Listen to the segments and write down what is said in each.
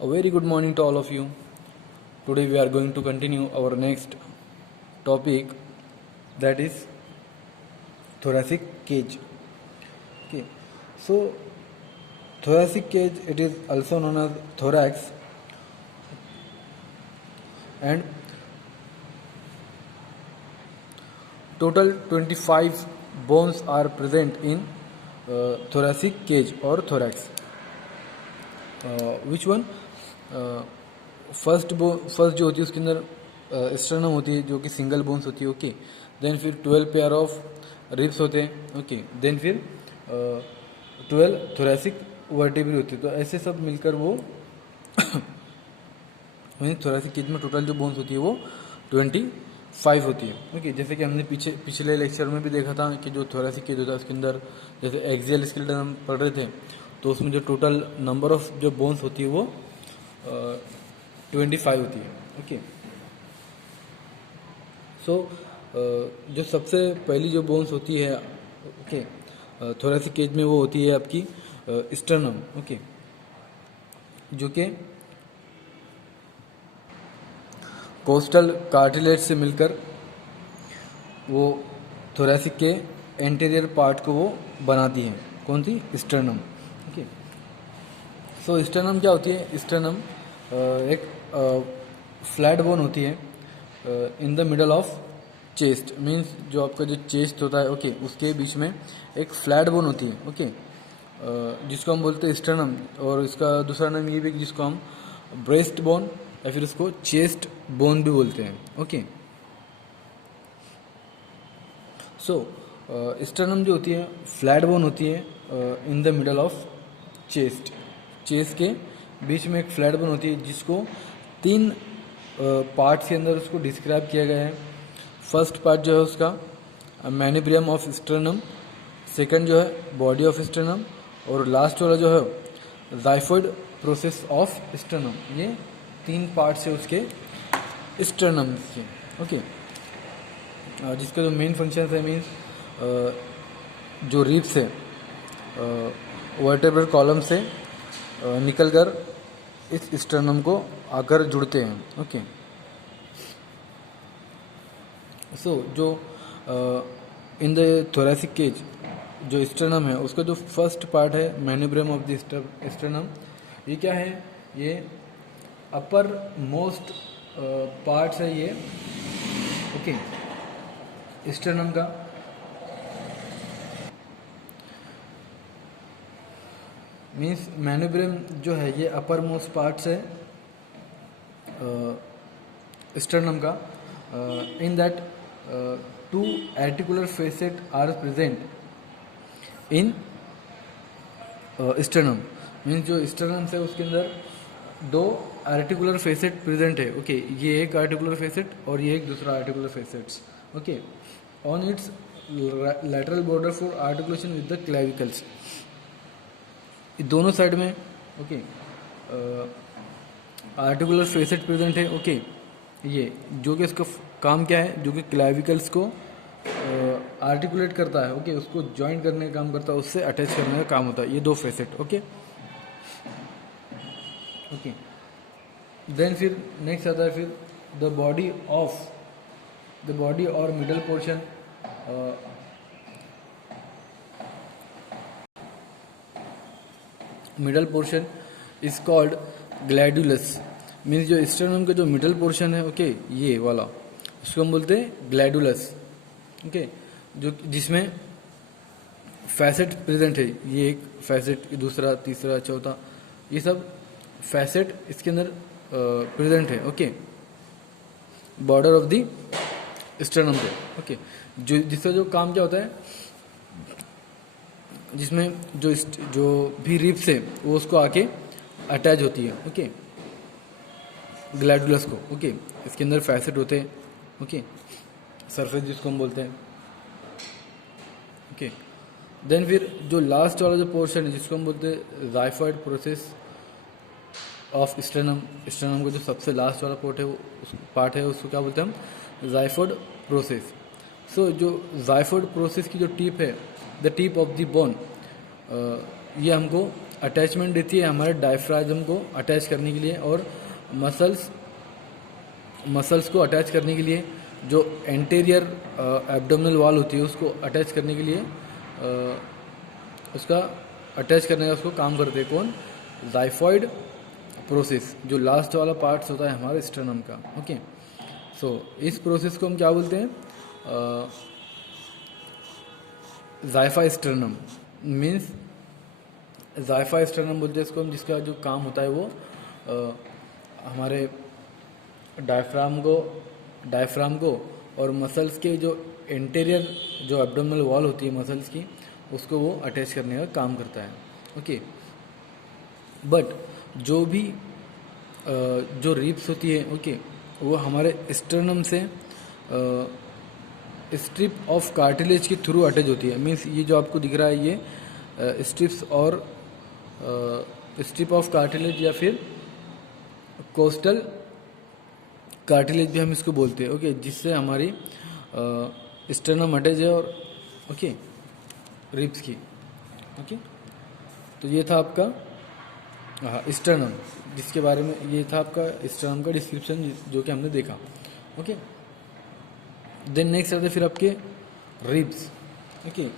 A very good morning to all of you. Today we are going to continue our next topic, that is thoracic cage. Okay, so thoracic cage, it is also known as thorax, and total 25 bones are present in thoracic cage or thorax. Which one first जो होती है उसके अंदर sternum होती है जो कि single bones होती है. ओके, देन फिर 12 पेयर ऑफ रिब्स होते हैं. ओके, देन फिर 12 थोरेसिक वर्टेब्रे होती है. तो ऐसे सब मिलकर वो थोरेसिक केज में टोटल जो बोन्स होती है वो 25 होती है. ओके, जैसे कि हमने पिछले लेक्चर में भी देखा था कि जो थोरेसिक केज होता है उसके अंदर जैसे एक्सियल स्केलेटन हम पढ़ रहे थे, तो उसमें जो टोटल नंबर ऑफ जो बोन्स होती है वो 25 होती है. ओके, सो जो सबसे पहली जो बोन्स होती है ओके थोरेसिक केज में वो होती है आपकी स्टर्नम. ओके, जो कि कोस्टल कार्टिलेज से मिलकर वो थोरेसिक के एंटीरियर पार्ट को वो बनाती है. कौन सी? स्टर्नम. ओके, सो स्टर्नम क्या होती है? स्टर्नम एक फ्लैट बोन होती है in the middle of chest. Means जो आपका जो चेस्ट होता है ओके उसके बीच में एक फ्लैट बोन होती है. ओके, जिसको हम बोलते हैं स्टर्नम, और इसका दूसरा नाम ये भी जिसको हम ब्रेस्ट बोन या फिर उसको चेस्ट बोन भी बोलते हैं. ओके, सो स्टर्नम जो होती है फ्लैट बोन होती है in the middle of chest. Chest के बीच में एक फ्लैट बोन होती है जिसको 3 पार्ट्स के अंदर उसको डिस्क्राइब किया गया है. फर्स्ट पार्ट जो है उसका मैनिब्रियम ऑफ स्टर्नम, सेकंड जो है बॉडी ऑफ स्टर्नम, और लास्ट वाला जो है जाइफोइड प्रोसेस ऑफ स्टर्नम. ये 3 पार्ट्स है उसके स्टर्नम के. ओके, जिसका जो मेन फंक्शन है मीन्स जो रिब्स है वर्टेब्रल कॉलम से निकलकर इस स्टर्नम को आकर जुड़ते हैं. ओके, सो जो इन द थोरेसिक केज जो स्टर्नम है उसका जो फर्स्ट पार्ट है मैनिब्रियम ऑफ द स्टर्नम, ये क्या है? ये अपर मोस्ट पार्ट्स है ये. ओके, स्टर्नम का मीन्स मैनिब्रियम जो है ये अपर मोस्ट पार्ट्स है स्टर्नम का. In that 2 articular facet are present in sternum. Means जो स्टर्नम है उसके अंदर 2 आर्टिकुलर फेसेट प्रेजेंट है. ओके, ये एक आर्टिकुलर फेसेट और ये एक दूसरा articular facets. Okay, on its lateral border for articulation with the clavicles. दोनों साइड में ओके आर्टिकुलर फेसेट प्रेजेंट है. ओके, ये जो कि इसका काम क्या है? जो कि क्लेविकल्स को आर्टिकुलेट करता है. ओके, उसको ज्वाइन करने का काम करता है, उससे अटैच करने का काम होता है. ये 2 फेसेट. ओके, ओके, देन फिर नेक्स्ट आता है फिर द बॉडी और middle portion. Middle portion is called gladiolus. Means जो स्टर्नम का जो मिडल पोर्शन है ओके ये वाला इसको हम बोलते हैं ग्लैडुलस. ओके, जो जिसमें फैसेट प्रेजेंट है. ये एक फैसेट, दूसरा, तीसरा, चौथा, ये सब फैसेट इसके अंदर प्रेजेंट है. Okay, border of the sternum पे. ओके, जो जिसका जो काम क्या होता है, जिसमें जो भी रिब्स है वो उसको आके अटैच होती है. ओके, ग्लैडुलस को. ओके, इसके अंदर फैसेट होते हैं. ओके, सरफेस जिसको हम बोलते हैं. ओके, देन फिर जो लास्ट वाला जो पोर्शन है जिसको हम बोलते हैं जाइफोइड प्रोसेस ऑफ स्टर्नम. स्टर्नम का जो सबसे लास्ट वाला पार्ट है उसको क्या बोलते हैं हम? जाइफोइड प्रोसेस. सो जो जाइफोइड प्रोसेस की जो टिप है, the tip of the bone, ये हमको अटैचमेंट रहती है हमारे डायफ्राम को अटैच करने के लिए, और मसल्स को अटैच करने के लिए जो एंटीरियर एब्डोमिनल वॉल होती है उसको अटैच करने के लिए उसका अटैच करने का उसको काम करते हैं कौन? जाइफॉइड प्रोसेस, जो लास्ट वाला पार्ट्स होता है हमारे स्टर्नम का। ओके, सो इस प्रोसेस को हम क्या बोलते हैं? जाइफा स्टर्नम मीन्स जाइफा स्टर्नम बोलते हैं इसको हम, जिसका जो काम होता है वो हमारे डायफ्राम को और मसल्स के जो इंटीरियर जो एब्डोमिनल वॉल होती है मसल्स की, उसको वो अटैच करने का काम करता है। ओके, बट जो भी जो रिब्स होती है, ओके, वो हमारे स्टर्नम से स्ट्रिप ऑफ कार्टिलेज के थ्रू अटैच होती है। मीन्स ये जो आपको दिख रहा है ये स्ट्रिप्स और स्ट्रिप ऑफ कार्टिलेज या फिर कोस्टल कार्टिलेज भी हम इसको बोलते हैं। ओके, जिससे हमारी स्टर्नम अटैच है और ओके रिब्स की। ओके, तो ये था आपका स्टर्नम, जिसके बारे में ये था आपका स्टर्नम का डिस्क्रिप्शन जो कि हमने देखा। ओके, देन नेक्स्ट आते फिर आपके रिब्स। ओके,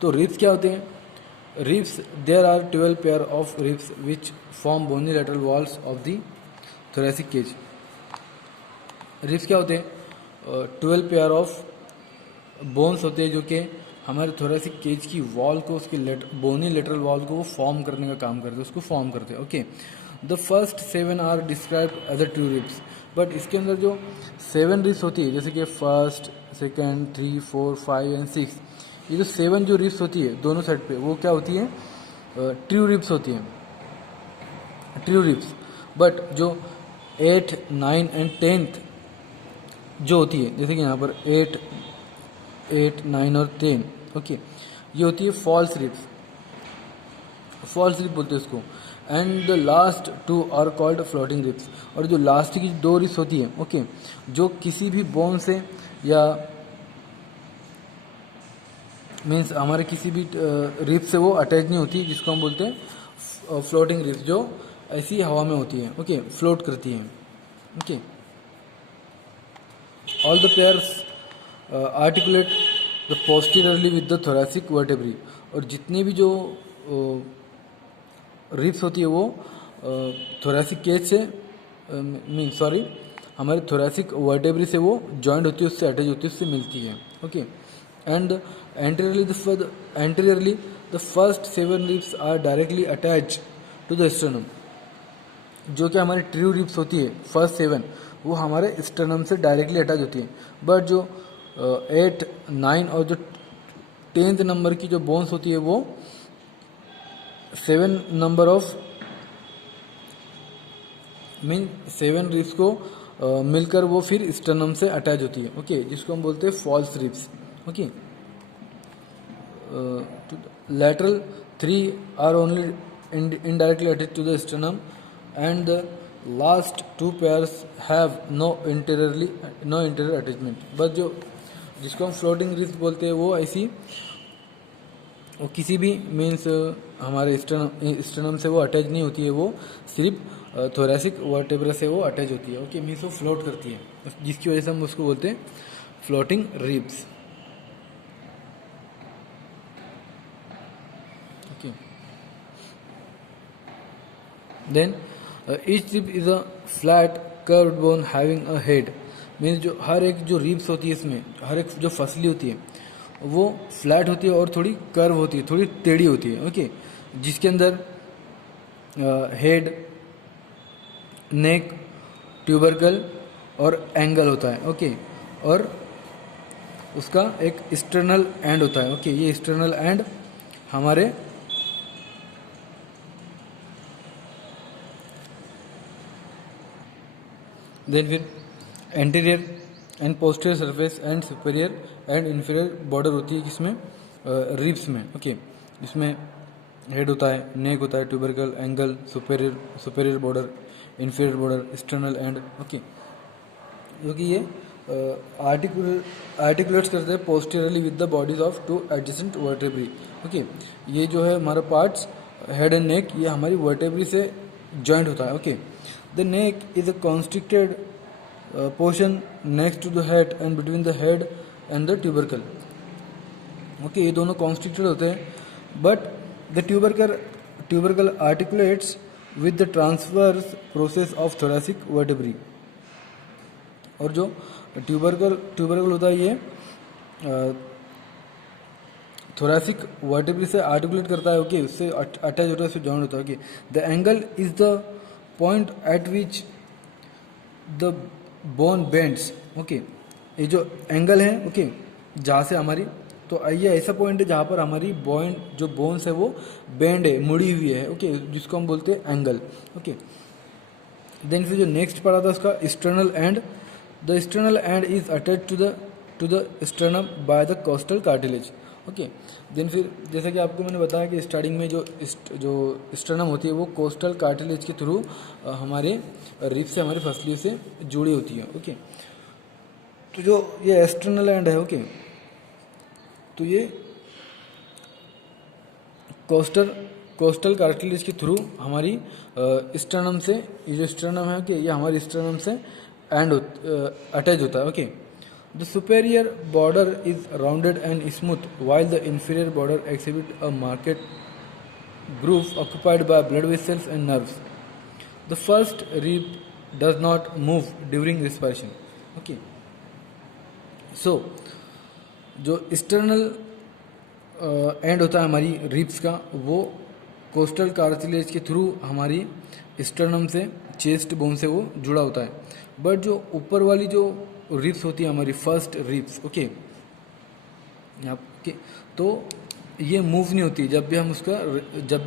तो रिब्स क्या होते हैं? Ribs, there are 12 pair of ribs which form bony lateral walls of the thoracic cage. Ribs क्या होते हैं? 12 पेयर ऑफ बोन्स होते हैं जो कि हमारे थोरेसिक केज की वॉल को, उसकी बोनी लेटरल वॉल को वो फॉर्म करने का काम करते हैं, उसको फॉर्म करते हैं। Okay, the first 7 are described as a true ribs, but इसके अंदर जो 7 रिब्स होती है, जैसे कि फर्स्ट, सेकेंड, 3, 4, 5 एंड 6, ये जो 7 जो रिब्स होती है दोनों साइड पे, वो क्या होती है? ट्रू रिब्स होती हैं, ट्रू रिब्स। बट जो 8, 9 एंड 10th जो होती है, जैसे कि यहाँ पर 8, 9 और 10, ओके, ये होती है फॉल्स रिब्स, फॉल्स रिब बोलते हैं इसको। And the last 2 are called floating ribs, और जो लास्ट की 2 रिब्स होती है, ओके, जो किसी भी बोन से या मीन्स हमारे किसी भी रिब से वो अटैच नहीं होती, जिसको हम बोलते हैं फ्लोटिंग रिब्स, जो ऐसी हवा में होती है। ओके, फ्लोट करती हैं। Okay, all the pairs articulate the posteriorly with the thoracic vertebrae, और जितनी भी जो रिब्स होती है वो थोरेसिक केज से हमारे थोरेसिक वर्टेब्री से वो जॉइंट होती है, उससे अटैच होती है, उससे मिलती है। Okay, and anteriorly the first 7 ribs are directly attached to the sternum, जो कि हमारी ट्रू रिब्स होती है फर्स्ट 7, वो हमारे स्टर्नम से डायरेक्टली अटैच होती है। बट जो 8, 9 और जो 10th नंबर की जो बोन्स होती है वो 7 नंबर ऑफ 7 रिब्स को मिलकर वो फिर स्टर्नम से अटैच होती है। ओके, जिसको हम बोलते हैं false ribs. Okay, lateral 3 are only indirectly attached to the sternum, and the last 2 pairs have no interior attachment। बस जो जिसको हम फ्लोटिंग रिब्स बोलते हैं वो ऐसी वो किसी भी मीन्स हमारे स्टर्नम से वो अटैच नहीं होती है, वो सिर्फ थोरेसिक वर्टेब्रा से वो अटैच होती है। ओके, मीन्स वो फ्लोट करती है, जिसकी वजह से हम उसको बोलते हैं floating ribs. Then each rib is a flat curved bone having a head, means जो हर एक जो रिब्स होती है इसमें हर एक जो फसली होती है वो फ्लैट होती है और थोड़ी कर्व होती है, थोड़ी टेढ़ी होती है। ओके, जिसके अंदर हेड, नेक, ट्यूबरकल और एंगल होता है। ओके, और उसका एक एक्सटर्नल एंड होता है। ओके, ये एक्सटर्नल एंड हमारे देन फिर anterior and posterior surface and superior and inferior border होती है जिसमें रिब्स में। ओके, इसमें हेड होता है, नेक होता है, tubercle, angle, superior border, inferior border, external end. Okay, क्योंकि ये आर्टिकुलेट्स करते हैं posteriorly with the bodies of 2 adjacent vertebrae. Okay, ये जो है हमारा पार्ट्स हेड एंड नेक, ये हमारी वर्टेब्री से जॉइंट होता है. Okay, the neck is a constricted portion next to the head and between the head and the tubercle. Okay, ये दोनों कॉन्स्ट्रिक्टेड होते हैं, but the tubercle articulates with the transverse process of thoracic vertebrae. और जो tubercle होता है ये thoracic वर्टेब्री से आर्टिकुलेट करता है. ओके, उससे अटैच होता है, उससे जॉइंट होता है. Okay, the angle is the point at which the bone bends. Okay, ये जो एंगल है, ओके, जहाँ से हमारी, तो ये ऐसा पॉइंट है जहाँ पर हमारी जो बोन्स है वो बेंड है, मुड़ी हुई है. ओके, जिसको हम बोलते हैं एंगल. ओके, देन फिर जो नेक्स्ट पढ़ा था उसका sternal end. The sternal end is attach to the sternum by the costal cartilage. Okay, then फिर जैसे कि आपको मैंने बताया कि स्टार्टिंग में जो स्टर्नम होती है वो कोस्टल कार्टिलेज के थ्रू हमारे रिब से, हमारे फसलियों से जुड़ी होती है. ओके, तो जो ये एक्सटर्नल एंड है, ओके, तो ये कोस्टल कार्टिलेज के थ्रू हमारी स्टर्नम से, ये जो स्टर्नम है, ओके, ये हमारी स्टर्नम से अटैच होता है. Okay, the superior border is rounded and smooth while the inferior border exhibit a marked groove occupied by blood vessels and nerves. The first rib does not move during respiration. Okay, so जो external end होता है हमारी ribs का, वो costal cartilage के through हमारी sternum से, chest bone से वो जुड़ा होता है. बट जो ऊपर वाली जो रिब्स होती है हमारी फर्स्ट रिब्स, ओके, यहाँ के, तो ये मूव नहीं होती जब भी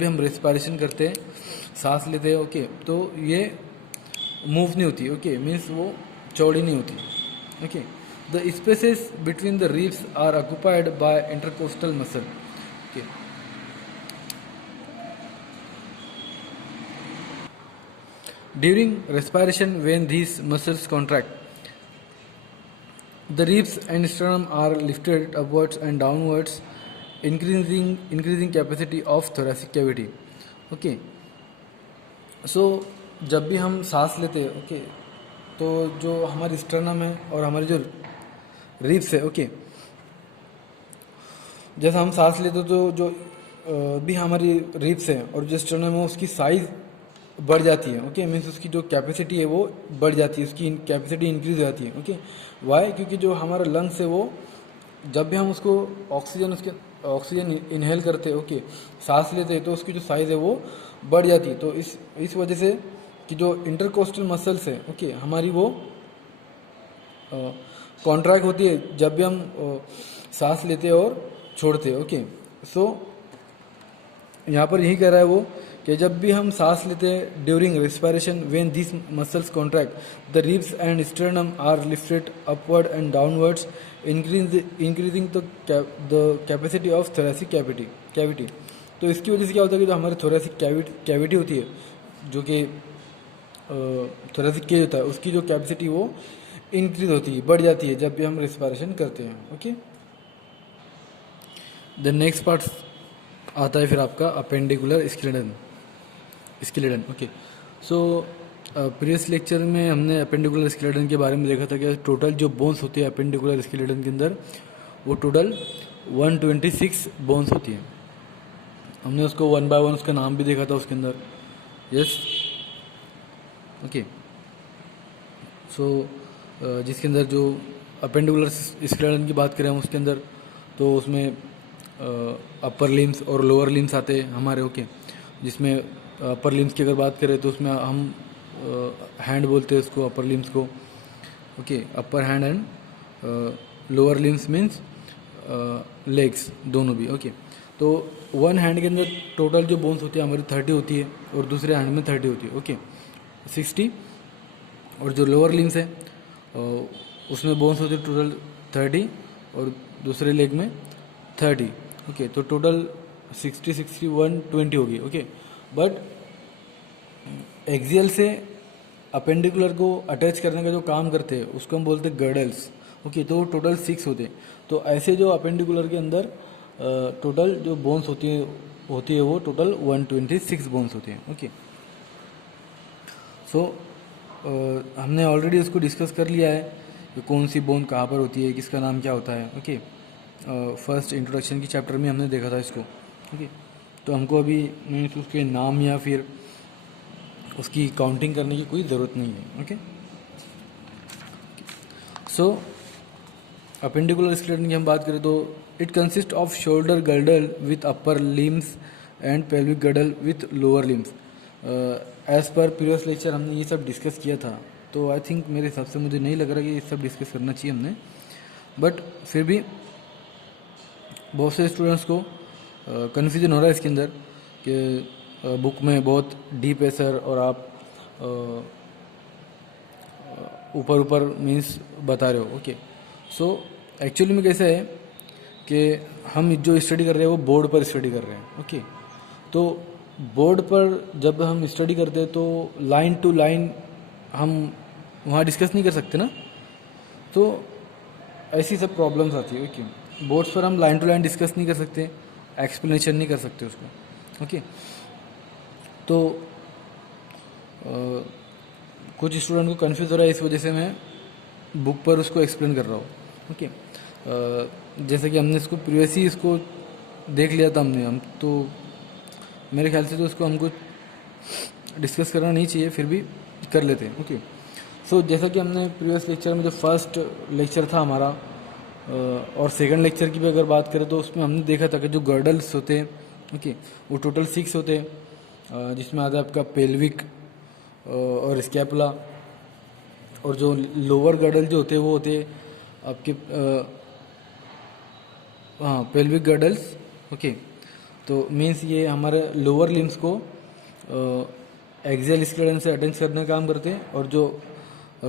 हम रेस्पिरेशन करते हैं, सांस लेते हैं. ओके, तो ये मूव नहीं होती. ओके, मीन्स वो चौड़ी नहीं होती. Okay, the spaces between the ribs are occupied by intercostal muscle. Okay, during respiration when these muscles contract, the ribs and sternum are lifted upwards and downwards, increasing capacity of thoracic cavity. Okay, so जब भी हम सांस लेते हैं, okay, तो जो हमारी sternum है और हमारी जो रिब्स है, ओके, जैसे हम सांस लेते तो जो भी हमारी रिब्स है और जो स्टर्नम है उसकी साइज बढ़ जाती है. ओके, मीन्स उसकी जो कैपेसिटी है वो बढ़ जाती है, उसकी कैपेसिटी इंक्रीज हो जाती है. Okay, why? क्योंकि जो हमारा लंग्स है वो जब भी हम उसको ऑक्सीजन इनहेल करते हैं, ओके, सांस लेते हैं, तो उसकी जो साइज़ है वो बढ़ जाती है. तो इस वजह से कि जो इंटरकोस्टल मसल्स है, ओके, हमारी वो कॉन्ट्रैक्ट होती है जब भी हम सांस लेते हैं और छोड़ते हैं. ओके, सो यहाँ पर यही कह रहा है वो कि जब भी हम सांस लेते हैं during respiration when this muscles contract the ribs and sternum are lifted upward and downwards, increasing the capacity of thoracic cavity. तो इसकी वजह से क्या होता है कि जो हमारी थोरेसिक कैविटी होती है, जो कि थोरेसिक केज होता है, उसकी जो कैपेसिटी वो इंक्रीज होती है, बढ़ जाती है जब भी हम रेस्पिरेशन करते हैं. ओके, द नेक्स्ट पार्ट आता है फिर आपका appendicular skeleton. Okay, so previous lecture में हमने अपेंडिकुलर स्केलेटन के बारे में देखा था कि टोटल जो बोन्स होती है अपेंडिकुलर स्केलेटन के अंदर, वो टोटल 126 बोन्स होती है. हमने उसको 1 बाय 1 उसका नाम भी देखा था उसके अंदर. यस, ओके, सो जिसके अंदर जो अपेंडिकुलर स्केलेटन की बात करें हम उसके अंदर, तो उसमें अपर लिम्स और लोअर लिम्स आते हैं हमारे. ओके, जिसमें अपर लिम्स की अगर बात करें तो उसमें हम हैंड बोलते हैं उसको, अपर लिम्स को. Okay, upper hand and lower limbs means legs दोनों भी. ओके, तो वन हैंड के अंदर टोटल जो बोन्स होती है हमारी 30 होती है और दूसरे हैंड में 30 होती है. ओके, 60. और जो लोअर लिम्स है उसमें बोन्स होते हैं टोटल 30 और दूसरे लेग में 30. ओके, तो टोटल 60, 61, 20 होगी. ओके, बट एक्सियल से अपेंडिकुलर को अटैच करने का जो काम करते हैं उसको हम बोलते हैं गर्डल्स. ओके, तो टोटल 6 होते हैं. तो ऐसे जो अपेंडिकुलर के अंदर टोटल जो बोन्स होती है होती है वो टोटल 126 बोन्स होती हैं. ओके, सो हमने ऑलरेडी उसको डिस्कस कर लिया है कि कौन सी बोन कहाँ पर होती है, किसका नाम क्या होता है. ओके, फर्स्ट इंट्रोडक्शन की चैप्टर में हमने देखा था इसको. ओके, तो हमको अभी मीन्स उसके नाम या फिर उसकी काउंटिंग करने की कोई ज़रूरत नहीं है. ओके, सो अपेंडिकुलर स्केलेटन की हम बात करें तो it consist of shoulder girdle with upper limbs and pelvic girdle with lower limbs. As per previous lecture हमने ये सब डिस्कस किया था, तो आई थिंक मेरे हिसाब से मुझे नहीं लग रहा कि ये सब डिस्कस करना चाहिए हमने, बट फिर भी बहुत से स्टूडेंट्स को कन्फ्यूजन हो रहा है इसके अंदर कि बुक में बहुत डीप है सर और आप ऊपर ऊपर मीन्स बता रहे हो. ओके, सो एक्चुअली में कैसा है कि हम जो स्टडी कर रहे हैं वो बोर्ड पर स्टडी कर रहे हैं. ओके, तो बोर्ड पर जब हम स्टडी करते हैं तो लाइन टू लाइन हम वहाँ डिस्कस नहीं कर सकते ना, तो ऐसी सब प्रॉब्लम्स आती है. ओके, बोर्ड्स पर हम लाइन टू लाइन डिस्कस नहीं कर सकते, एक्सप्लेनेशन नहीं कर सकते उसको. ओके, तो कुछ स्टूडेंट को कन्फ्यूज़ हो रहा है, इस वजह से मैं बुक पर उसको एक्सप्लेन कर रहा हूँ. ओके, जैसे कि हमने इसको प्रीवियस ही इसको देख लिया था हम तो मेरे ख्याल से तो उसको हमको डिस्कस करना नहीं चाहिए, फिर भी कर लेते हैं. ओके, सो जैसा कि हमने प्रीवियस लेक्चर में जो फर्स्ट लेक्चर था हमारा और सेकंड लेक्चर की भी अगर बात करें तो उसमें हमने देखा था कि जो गर्डल्स होते हैं, ओके, वो टोटल 6 होते हैं, जिसमें आता है आपका पेल्विक और स्कैपुला, और जो लोअर गर्डल जो होते हैं वो होते हैं आपके हाँ पेल्विक गर्डल्स. ओके, तो मीन्स ये हमारे लोअर लिम्स को एक्सियल स्केलेटन से अटैच करने का काम करते हैं, और जो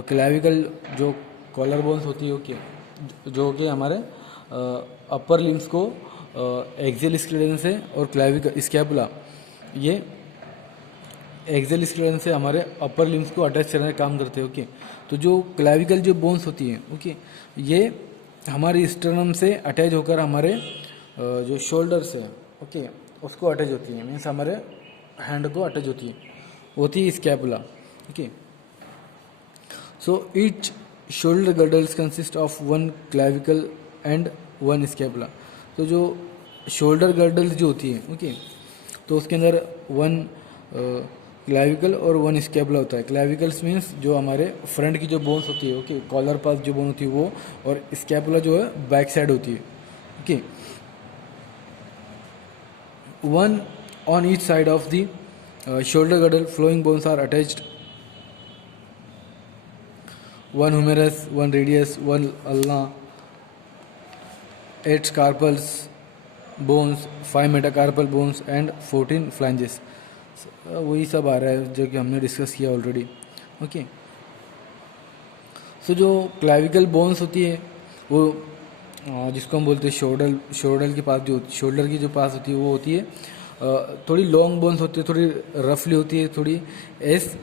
क्लैविकल जो कॉलर बोन्स होती है, ओके, जो कि हमारे अपर लिम्स को एक्सियल स्केलेटन से और क्लैविकल स्कैपुला ये एक्सियल स्केलेटन से हमारे अपर लिम्स को अटैच करने का काम करते हैं. ओके, तो जो क्लैविकल जो बोन्स होती हैं, ओके, ये हमारे स्टर्नम से अटैच होकर हमारे जो शोल्डर्स है, ओके, उसको अटैच होती है, मीन्स हमारे हैंड को अटैच होती है scapula. Okay, so each shoulder girdles consist of 1 clavicle and 1 scapula. तो जो शोल्डर गर्डल्स जो होती है, ओके, तो उसके अंदर 1 क्लैविकल और 1 स्कैपुला होता है. क्लैविकल्स मीन्स जो हमारे फ्रंट की जो बोन्स होती है, ओके, कॉलर पास जो बोन होती है वो, और स्कैपुला जो है बैक साइड होती है. Okay, 1 on each side of the shoulder girdle flowing bones are attached, 1 humerus, 1 radius, 1 ulna, 8 carpal bones, 5 metacarpal bones and 14 flanges. वही सब आ रहा है जो कि हमने डिस्कस किया ऑलरेडी. ओके, सो जो क्लैविकल बोन्स होती है वो जिसको हम बोलते हैं शोल्डर के पास जो शोल्डर की जो पास होती है वो होती है थोड़ी लॉन्ग बोन्स होती है, थोड़ी रफली होती है, थोड़ी एस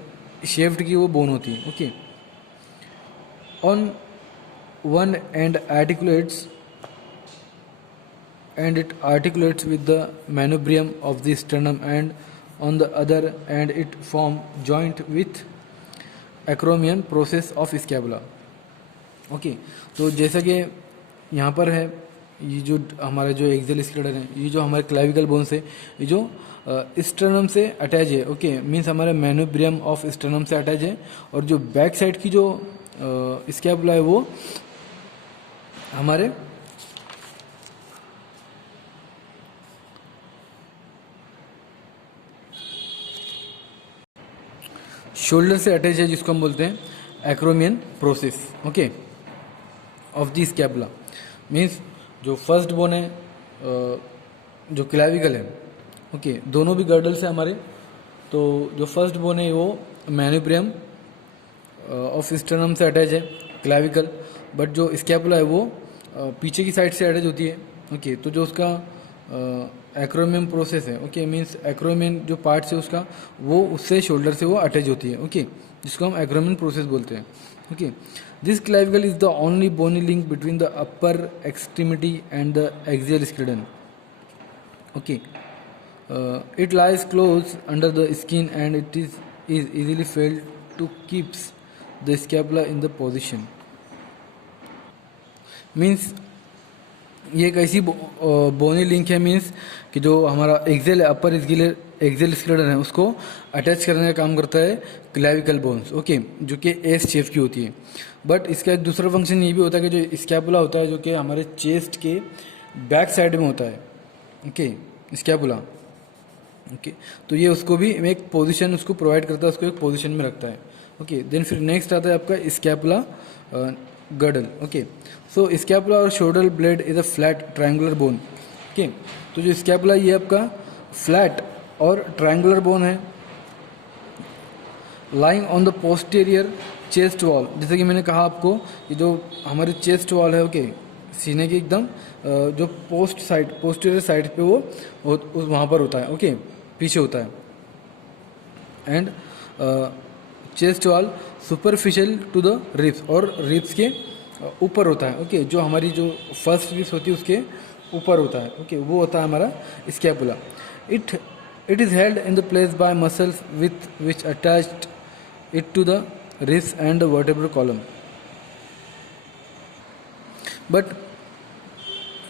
शेफ्ट की वो बोन होती है. Okay, on one and articulates and it articulates with the manubrium of the sternum, and on the other end it form joint with acromion process of scapula. Okay, तो जैसा कि यहाँ पर है ये जो हमारे जो एक्सियल स्केलेटन है, ये जो हमारे क्लैविकल बोन्स है, ये जो स्टर्नम से अटैच है. ओके, मीन्स हमारे मैनुब्रियम ऑफ स्टर्नम से अटैच है, और जो बैक साइड की जो स्कैपुला है वो हमारे शोल्डर से अटैच है, जिसको हम बोलते हैं acromion process. Okay, of the scapula. Means जो फर्स्ट बोन है जो क्लैविकल है, ओके, दोनों भी गर्डल से हमारे, तो जो फर्स्ट बोन है वो मैनुब्रियम ऑफ स्टर्नम से अटैच है क्लैविकल, बट जो स्कैपुला है वो पीछे की साइड से अटैच होती है. ओके, तो जो उसका एक्रोमियम प्रोसेस है, ओके, मीन्स एक्रोमियन जो पार्ट है उसका वो उससे शोल्डर से वो अटैच होती है. ओके, जिसको हम एक्रोमियन प्रोसेस बोलते हैं. Okay, this clavicle is the only bony link between the upper extremity and the axial skeleton. Okay, it lies close under the skin and it is easily felt to keeps the scapula in the position. Means ये एक ऐसी बोनी link है, means कि जो हमारा Excel अपर Excel skeleton है उसको attach करने का काम करता है क्लेविकल बोन्स. ओके, जो कि एस शेप की होती है. बट इसका एक दूसरा फंक्शन ये भी होता है कि जो स्कैपुला होता है जो कि हमारे चेस्ट के बैक साइड में होता है. Okay, scapula. ओके, तो ये उसको भी एक पोजीशन उसको प्रोवाइड करता है, उसको एक पोजीशन में रखता है. ओके, देन फिर नेक्स्ट आता है आपका स्कैपुला गर्डल. ओके, सो स्कैपुला और shoulder blade is a flat triangular bone. Okay, तो जो स्कैपुला ये आपका फ्लैट और ट्रायंगुलर बोन है lying on the posterior chest wall. जैसे कि मैंने कहा आपको कि जो हमारी चेस्ट वॉल है, ओके, सीने की एकदम जो पोस्टीरियर साइड पे वो वहाँ पर होता है. ओके, पीछे होता है. And chest wall superficial to the ribs, और रिब्स के ऊपर होता है. ओके, जो हमारी जो फर्स्ट रिब्स होती है उसके ऊपर होता है. ओके, वो होता है हमारा scapula. It is held in the place by muscles with which attached it to the ribs and the vertebral column. But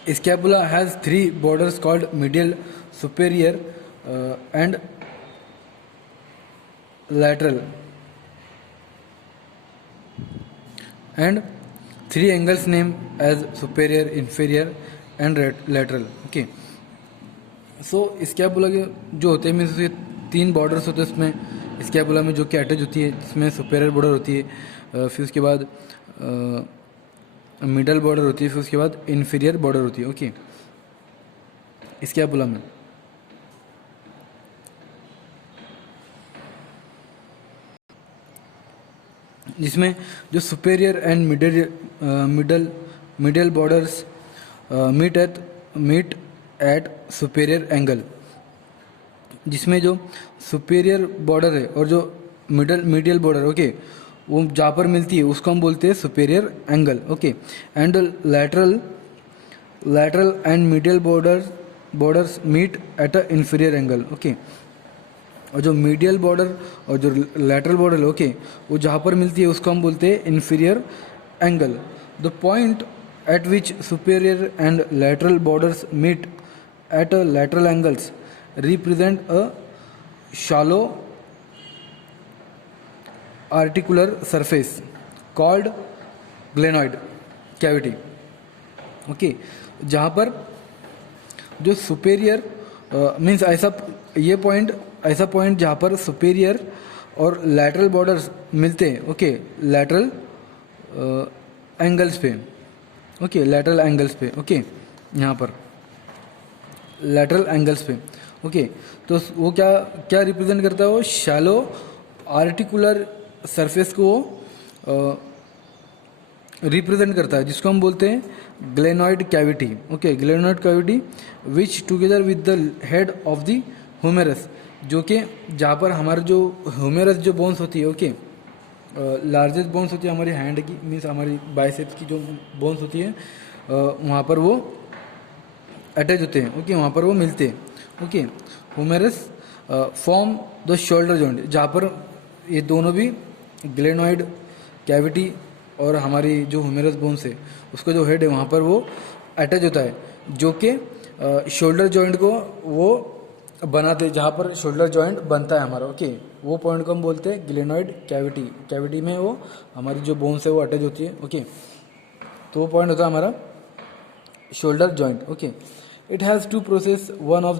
scapula has three borders called medial, superior, and lateral, and three angles named as superior, inferior, and lateral. Okay, so scapula के जो होते हैं means तीन borders होते हैं इसमें scapula में, जो कि अटैच होती है, जिसमें सुपेरियर बॉर्डर होती है, फिर उसके बाद मिडल बॉर्डर होती है, फिर उसके बाद इन्फीरियर बॉर्डर होती है. ओके, स्कैपुला में जिसमें जो superior and middle borders meet at superior angle. जिसमें जो सुपेरियर बॉर्डर है और जो मीडियल बॉर्डर, ओके, वो जहाँ पर मिलती है उसको हम बोलते हैं superior angle. Okay, and lateral and medial borders meet at a inferior angle. Okay, और जो मीडियल बॉर्डर और जो लैटरल बॉर्डर है, ओके, वो जहाँ पर मिलती है उसको हम बोलते हैं inferior angle. The point at which superior and lateral borders meet at a lateral angles represent a shallow articular surface called glenoid cavity. Okay, जहाँ पर जो सुपेरियर मीन्स ऐसा पॉइंट जहाँ पर सुपेरियर और लैटरल बॉर्डर्स मिलते हैं. ओके, लैटरल एंगल्स पे. ओके, लैटरल एंगल्स पे. ओके, यहाँ पर लैटरल एंगल्स पे. ओके, तो वो क्या रिप्रेजेंट करता है? वो शैलो आर्टिकुलर सरफेस को रिप्रेजेंट करता है, जिसको हम बोलते हैं glenoid cavity. Okay, glenoid cavity which together with the head of the humerus, जो कि जहाँ पर हमारे जो ह्यूमेरस जो बोन्स होती है, ओके, लार्जेस्ट बोन्स होती है हमारी हैंड की, मीन्स हमारी बाइसेप्स की जो बोन्स होती है, वहाँ पर वो अटैच होते हैं. ओके, वहाँ पर वो मिलते हैं. Okay, humerus form the shoulder joint, जहाँ पर ये दोनों भी ग्लेनॉइड कैविटी और हमारी जो ह्यूमेरस बोन्स है उसका जो हेड है वहाँ पर वो अटैच होता है, जो कि शोल्डर जॉइंट को वो बनाते हैं, जहाँ पर शोल्डर जॉइंट बनता है हमारा. ओके, वो पॉइंट को हम बोलते हैं ग्लेनॉइड कैविटी में वो हमारी जो बोन्स है वो अटैच होती है. ओके, तो वो पॉइंट होता है हमारा shoulder joint. Okay, it has two process, one of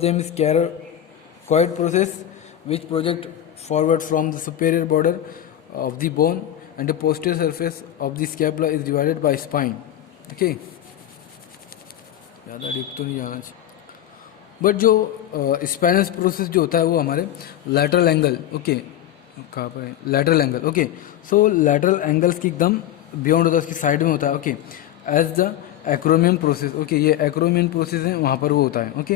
them is coracoid process which project forward from the superior border of the bone, and the posterior surface of the scapula is divided by spine. Okay, ज़्यादा deep तो नहीं जाना चाहिए. But जो spinous process जो होता है वो हमारे लैटरल एंगल. ओके, कहाँ पर है लैटरल एंगल? ओके, सो लैटरल एंगल्स की एकदम बियॉन्ड होता है, उसकी साइड में होता है. Okay, as the acromion process. Okay, ये एक्रोमियन प्रोसेस है, वहाँ पर वो होता है. Okay,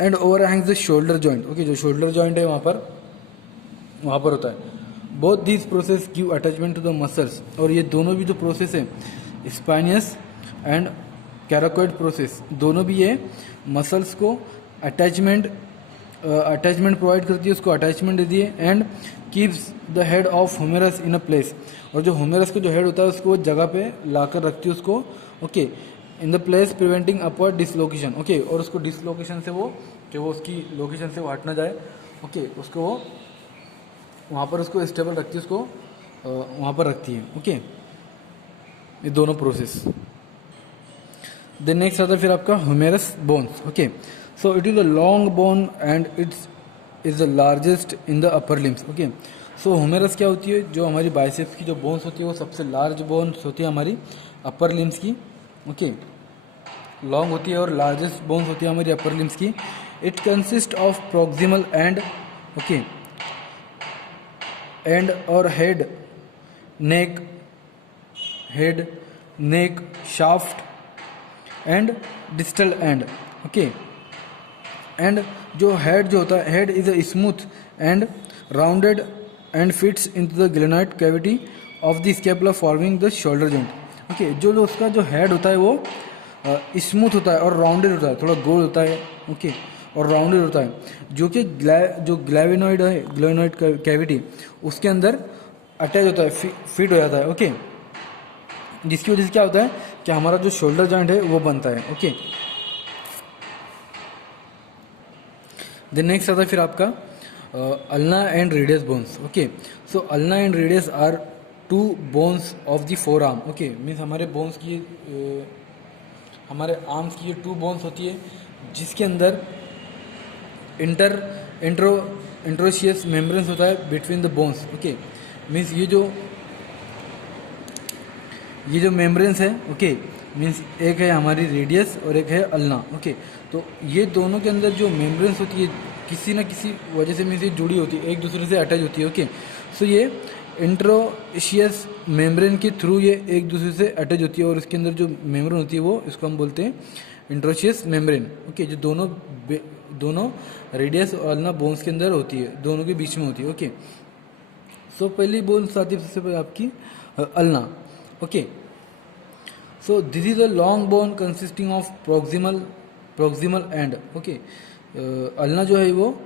and overhangs the shoulder joint. Okay, जो शोल्डर जॉइंट है वहाँ पर होता है. Both this process give attachment to the muscles, और ये दोनों भी जो प्रोसेस है स्पाइनियस एंड कैराकोइड प्रोसेस, दोनों भी ये मसल्स को अटैचमेंट प्रोवाइड करती है, उसको अटैचमेंट देती है and keeps the head of humerus in a place, और जो ह्यूमेरस का जो हेड होता है उसको जगह पे लाकर रखती है उसको, okay, in the place preventing upward dislocation, okay, और उसको डिसलोकेशन से वो कि वो उसकी लोकेशन से वो हट ना जाए, ओके, उसको वो वहाँ पर उसको स्टेबल रखती है, उसको वहाँ पर रखती है, ओके, ये दोनों प्रोसेस। देन नेक्स्ट आता है फिर आपका humerus bones, okay, so it is a long bone and it's is the largest in the upper limbs, okay. So humerus क्या होती है, जो हमारी बाइसेप्स की जो बोन्स होती है वो सबसे लार्ज बोन्स होती है हमारी अपर लिम्स की, ओके, लॉन्ग होती है और लार्जेस्ट बोन्स होती है हमारी अपर लिम्स की। It consist of proximal end, okay, and और head, neck, shaft and distal end, okay, and जो हेड जो होता है, head is a smooth and rounded and fits into the glenoid cavity of the scapula forming the shoulder joint, okay, जो उसका जो head होता है वो स्मूथ होता है और राउंडेड होता है, थोड़ा गोल होता है, ओके, और राउंडेड होता है, जो कि जो ग्लेविनोइड है, ग्लेविनोइड कैविटी उसके अंदर अटैच होता है, फिट हो जाता है, ओके, जिसकी वजह से क्या होता है कि हमारा जो शोल्डर जॉइंट है वो बनता है, ओके। देन नेक्स्ट आता है फिर आपका ulna and radius bones, okay, so ulna and radius are two bones of the forearm, okay, means हमारे बोन्स की हमारे आर्म्स की ये टू बोन्स होती है, जिसके अंदर इंट्रोशियस मेम्ब्रेन्स होता है between the bones, okay, means ये जो मेम्ब्रेन्स है, ओके, मीन्स एक है हमारी रेडियस और एक है अल्ना, ओके, तो ये दोनों के अंदर जो मेम्ब्रेन्स होती है किसी न किसी वजह से मीन्स ये जुड़ी होती है, एक दूसरे से अटैच होती है, ओके, सो ये इंट्रोशियस मेम्ब्रेन के थ्रू ये एक दूसरे से अटैच होती है, और इसके अंदर जो मेम्ब्रेन होती है वो इसको हम बोलते हैं इंट्रोशियस मेम्ब्रेन, ओके, जो दोनों रेडियस और अल्ना बोन्स के अंदर होती है, दोनों के बीच में होती है, ओके। सो पहली बोन्स आती है सबसे पहले आपकी ulna, okay, so this is a long bone consisting of proximal end, okay, ulna जो है वो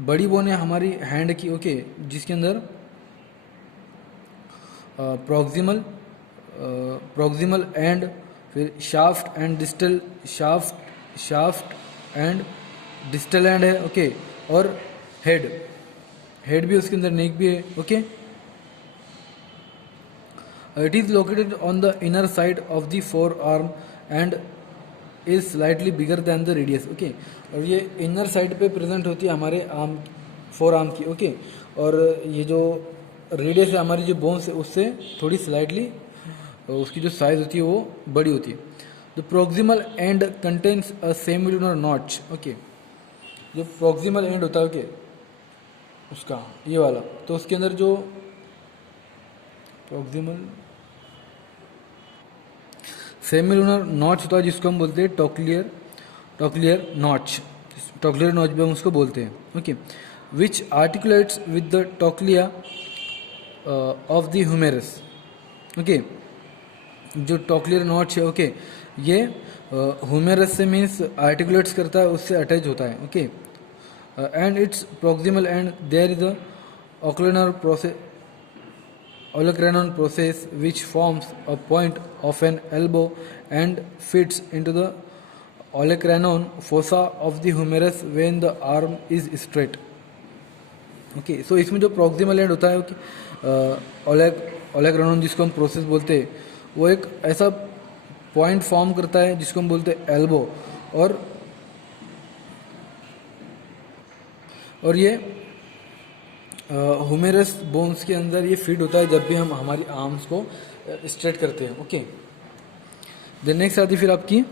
बड़ी बोन है हमारी हैंड की, ओके, जिसके अंदर प्रॉक्सिमल एंड, फिर शाफ्ट एंड डिस्टल एंड है, ओके, और हेड भी उसके अंदर, नेक भी है, okay. It is located on the inner side of the four arm and is slightly bigger than the radius, okay, और ये इनर साइड पे प्रेजेंट होती है हमारे फोर आर्म की, ओके, और ये जो रेडियस है हमारी जो बोन्स है उससे थोड़ी स्लाइटली उसकी जो साइज होती है वो बड़ी होती है। The proximal and contains a semilunar notch, okay, जो प्रॉक्सिमल एंड होता है, ओके, उसका ये वाला, तो उसके अंदर जो प्रॉक्सिमल सेमिलुनर नॉच होता है जिसको हम बोलते हैं टॉकलियर नॉच भी हम उसको बोलते हैं, okay, which articulates with the trochlea of the humerus, okay, जो टॉकलियर नॉच है, ओके, ये ह्यूमेरस से मीन्स आर्टिकुलेट्स करता है, उससे अटैच होता है, okay, and it's proximal end there is the olecranon process which forms a point of an elbow and fits into the olecranon fossa of the humerus when the arm is straight, okay, so इसमें जो proximal and होता है, olecranon जिसको हम process बोलते हैं, वो एक ऐसा पॉइंट फॉर्म करता है जिसको हम बोलते हैं एल्बो, और ये ह्यूमेरस बोन्स के अंदर ये फिट होता है जब भी हम हमारी आर्म्स को स्ट्रेट करते हैं, ओके। देन नेक्स्ट आती फिर आपकी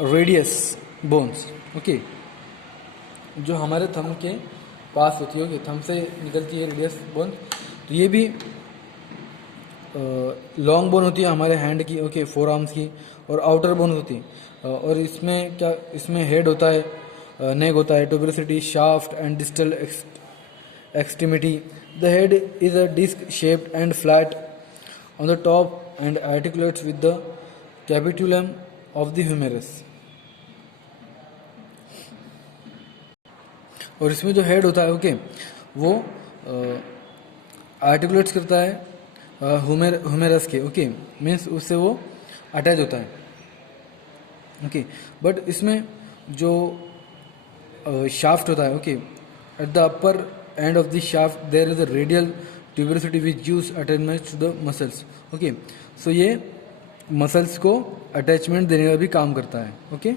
रेडियस बोन्स, ओके, जो हमारे थंब के पास होती है, ओके, थंब से निकलती है रेडियस बोन, तो ये भी लॉन्ग बोन होती है हमारे हैंड की, ओके, फोर आर्म्स की, और आउटर बोन होती है, और इसमें हेड होता है, नेक होता है, tuberosity, shaft and distal extremity. The head is a disc shaped and flat on the top and articulates with the capitulum of the humerus. और इसमें जो हेड होता है ओके वो आर्टिकुलेट्स करता है ह्यूमेरस के ओके, मीन्स उससे वो अटैच होता है ओके। बट इसमें जो शाफ्ट होता है okay, at the upper end of the shaft there is a radial tuberosity which gives attachment to the muscles okay. So ये मसल्स को अटैचमेंट देने का भी काम करता है ओके।